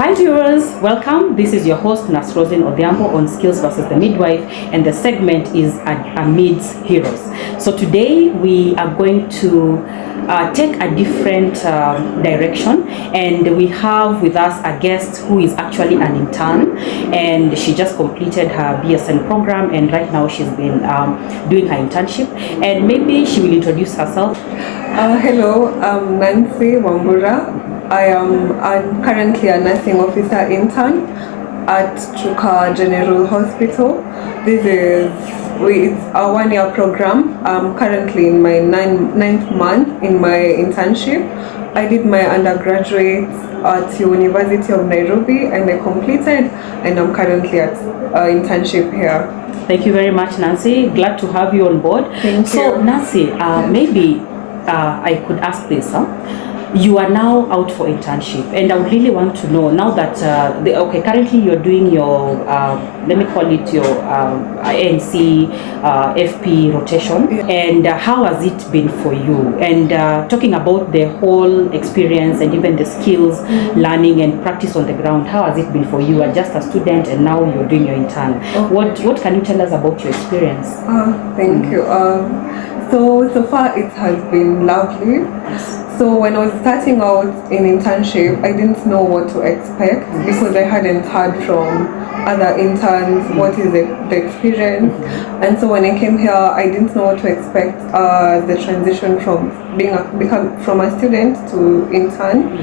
Hi viewers, welcome. This is your host Nasrozin Odhiambo on Skills versus the Midwife, and the segment is Amid's Heroes. So today we are going to take a different direction, and we have with us a guest who is actually an intern, and she just completed her BSN program, and right now she's been doing her internship, and maybe she will introduce herself. Hello, I'm Nancy Wambura. I'm currently a nursing officer intern at Chuka General Hospital. It's a 1-year program. I'm currently in my ninth month in my internship. I did my undergraduate at University of Nairobi and I completed, and I'm currently at internship here. Thank you very much, Nancy. Glad to have you on board. Thank you. So Nancy, maybe I could ask this. You are now out for internship, and I would really want to know now that currently you're doing your let me call it your ANC FP rotation, and how has it been for you? And talking about the whole experience and even the skills learning and practice on the ground, how has it been for you? You are just a student and now you're doing your intern. Okay. What can you tell us about your experience? Thank you. So far it has been lovely. So when I was starting out in internship, I didn't know what to expect because I hadn't heard from other interns what is the experience. And so when I came here, I didn't know what to expect the transition from from a student to intern.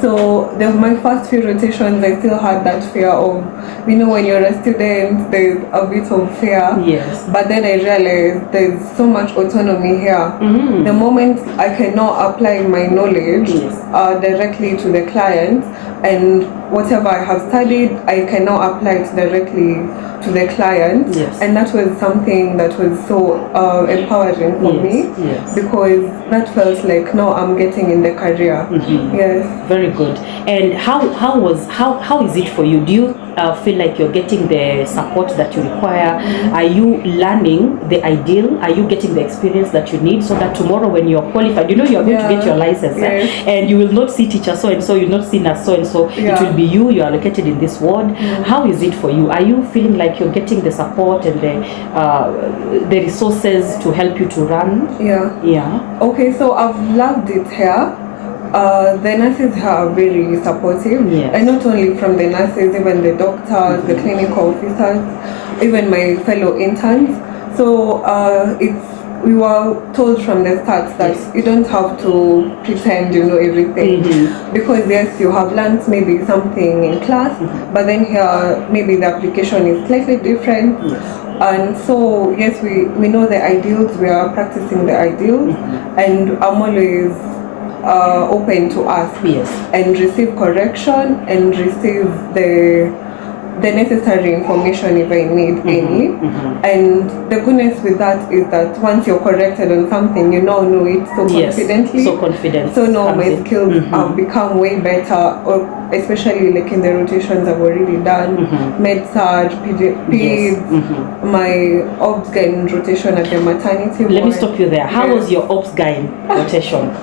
So my first few rotations, I still had that fear of, when you're a student, there's a bit of fear. Yes. But then I realized there's so much autonomy here. The moment I cannot apply my knowledge directly to the client, and whatever I have studied, I cannot apply it directly to the client. Yes. And that was something that was so empowering for me, because that felt like, no, I'm getting in the career. Yes. Very good. And how is it for you? Do you feel like you're getting the support that you require? Are you learning the ideal? Are you getting the experience that you need so that tomorrow when you're qualified, you're going to get your license, and you will not see teacher so and so, you'll not see nurse so and so. It will be you are located in this ward. How is it for you? Are you feeling like you're getting the support and the resources to help you to run? Yeah. Okay, so I've loved it here. The nurses here are very supportive, and not only from the nurses, even the doctors, the clinical officers, even my fellow interns. So we were told from the start that you don't have to pretend you know everything, because yes, you have learned maybe something in class, but then here maybe the application is slightly different. And so yes, we know the ideals, we are practicing the ideals, and I'm always open to ask and receive correction and receive the necessary information if I need any. And the goodness with that is that once you're corrected on something, you now know it so confidently. So confident. So now my skills have become way better, or especially like in the rotations I've already done, med-surg, peds, my obs-gyn rotation at the maternity ward. Let me stop you there. How was your obs-gyn rotation?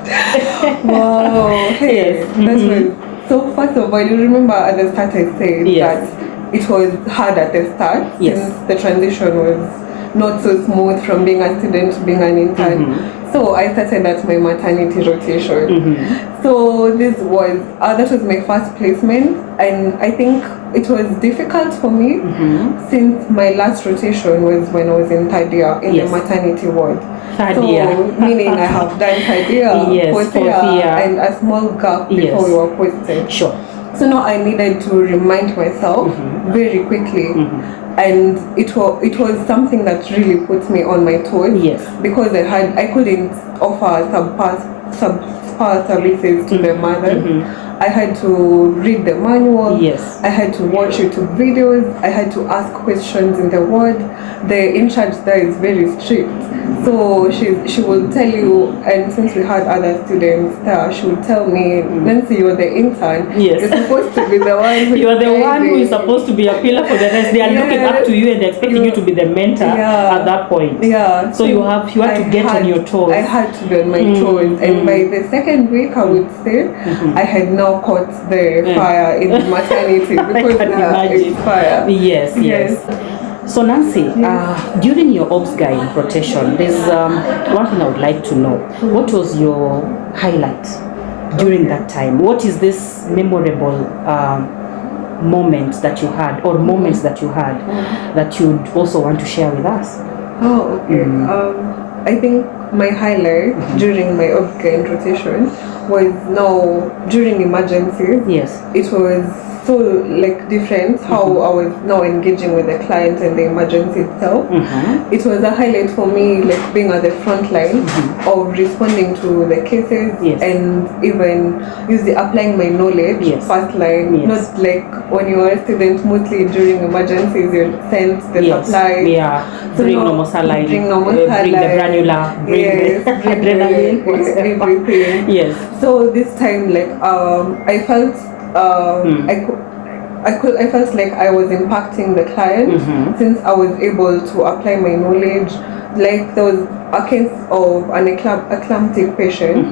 Wow, hey, that was, so first of all, you remember at the start I said that it was hard at the start, since the transition was not so smooth from being a student to being an intern. So I started at my maternity rotation. So that was my first placement, and I think it was difficult for me since my last rotation was when I was in third year in the maternity ward. Meaning I have done third year, fourth year, and a small gap before we were posted. Sure. So now I needed to remind myself very quickly, and it was something that really put me on my toes. Because I couldn't offer subpar services to the mothers. I had to read the manual. I had to watch YouTube videos. I had to ask questions in the ward. The in charge there is very strict. So she will tell you, and since we had other students there, she would tell me, Nancy, you're the intern. You're supposed to be the one who is supposed to be a pillar for the rest. They are looking up to you and they're expecting you to be the mentor at that point. So you had to get on your toes. I had to be on my toes. And by the second week, I would say, I had now now caught the fire in maternity because it's fire. Yes. So Nancy, during your obs guy rotation, there's one thing I would like to know. What was your highlight during that time? What is this memorable moment that you had, or moments that you had, that you'd also want to share with us? Oh, okay. I think my highlight during my obs guy rotation was now during emergencies. Yes. It was so like different how I was now engaging with the client and the emergency itself. It was a highlight for me, like being at the front line of responding to the cases and even applying my knowledge first line. Not like when you are a student, mostly during emergencies you're sent the supply. So bring normal saline, bring the granular, bring the adrenaline, everything. Yes. So this time, like I felt I felt like I was impacting the client since I was able to apply my knowledge. Like there was a case of an eclamptic patient,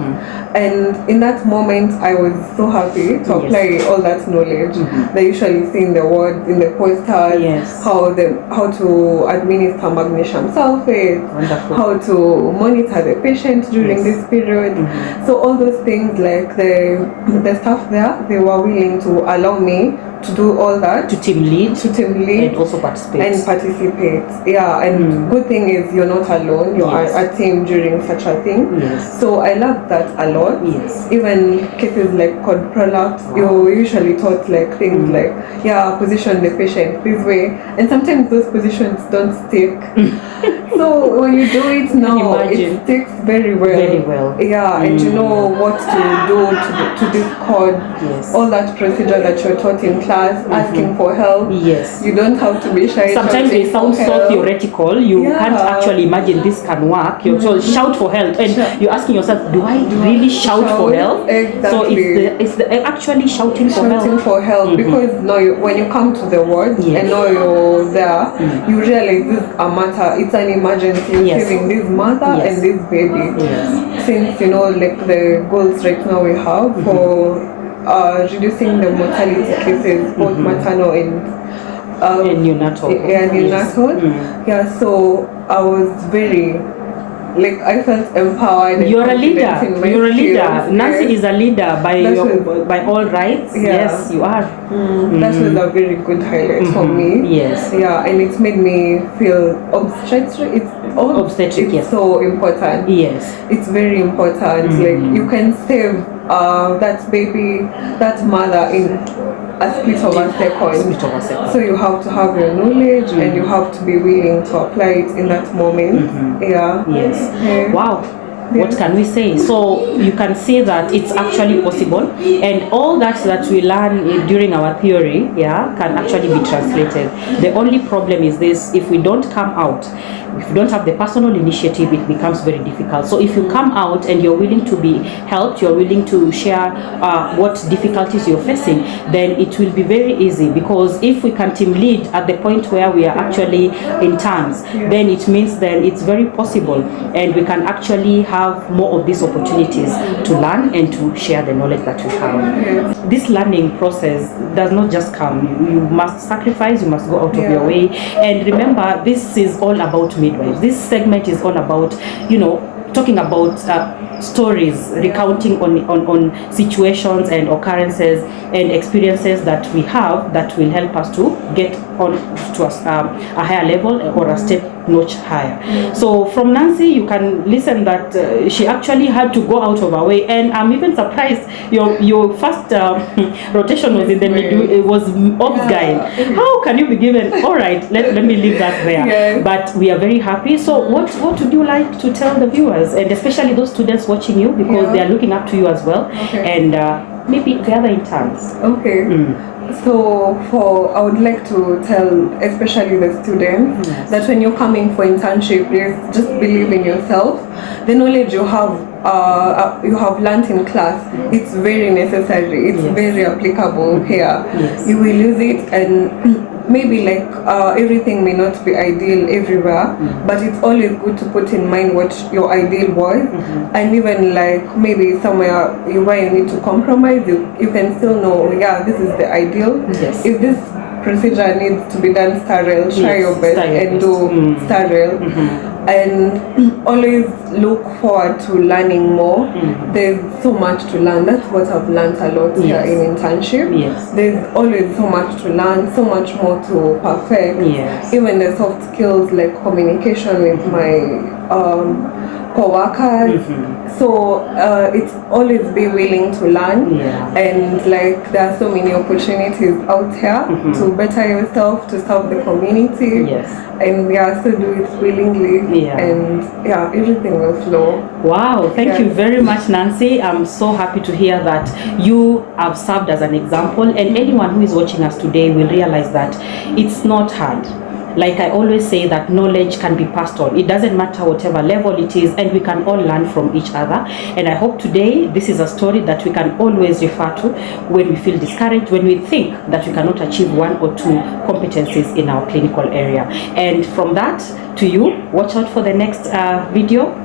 and in that moment I was so happy to apply all that knowledge that you usually see in the ward, in the posters, how to administer magnesium sulfate, how to monitor the patient during this period. So all those things, like the staff there, they were willing to allow me to do all that, to team lead and also participate. Yeah, and good thing is you're not alone, you are a team during such a thing. So I love that a lot. Even cases like cord prolapse, you usually taught like things like position the patient this way, and sometimes those positions don't stick. So when you do it now, it sticks very well. And you know what to do to this cord, all that procedure that you're taught in class, asking for help. You don't have to be shy. Sometimes they sound so theoretical, you can't actually imagine this can work. You're told shout for help, and you're asking yourself, do I really shout for help? Exactly. So it's actually shouting for help. Because now when you come to the ward and now you're there, you realize this is a matter, it's an emergency, you're saving this mother and this baby. Since like the goals right now we have for reducing the mortality cases, both maternal and neonatal. So I was very, like, I felt empowered. You're a leader. You're a leader. Nancy is a leader by all rights. Yes, you are. That was a very good highlight for me. And it made me feel obstetric. It's so important. It's very important. Like, you can save that baby, that mother in a split of a second. So you have to have your knowledge and you have to be willing to apply it in that moment. Wow. What can we say? So you can see that it's actually possible, and all that we learn during our theory can actually be translated. The only problem is this: if we don't come out, if you don't have the personal initiative, it becomes very difficult. So if you come out and you're willing to be helped, you're willing to share what difficulties you're facing, then it will be very easy, because if we can team lead at the point where we are actually interns, then it means then it's very possible, and we can actually have more of these opportunities to learn and to share the knowledge that we have. This learning process does not just come. You must sacrifice, you must go out of your way. And remember, this is all about midwives. This segment is all about, talking about stories, recounting on situations and occurrences and experiences that we have that will help us to get on to a higher level or a step notch higher. So from Nancy, you can listen that she actually had to go out of her way, and I'm even surprised your first rotation was in the it was obs guide. How can you be given? All right, let me leave that there. But we are very happy. So what would you like to tell the viewers, and especially those students watching you, because they are looking up to you as well, and maybe the other interns? So I would like to tell especially the students that when you're coming for internship, just believe in yourself. The knowledge you have learned in class, it's very necessary, it's very applicable here. You will use it, and maybe like everything may not be ideal everywhere, but it's always good to put in mind what your ideal was, and even like maybe somewhere where you need to compromise, you can still know, yeah, this is the ideal. Yes. If this procedure needs to be done sterile, try your best and do sterile. And always look forward to learning more. There's so much to learn. That's what I've learned a lot here in internship. Yes. There's always so much to learn, so much more to perfect. Yes. Even the soft skills like communication with my co-workers. So it's always be willing to learn, and like there are so many opportunities out here to better yourself, to serve the community. And so do it willingly, and everything will flow. Wow, thank you very much, Nancy. I'm so happy to hear that you have served as an example, and anyone who is watching us today will realize that it's not hard. Like I always say, that knowledge can be passed on. It doesn't matter whatever level it is, and we can all learn from each other. And I hope today this is a story that we can always refer to when we feel discouraged, when we think that we cannot achieve one or two competencies in our clinical area. And from that to you, watch out for the next video.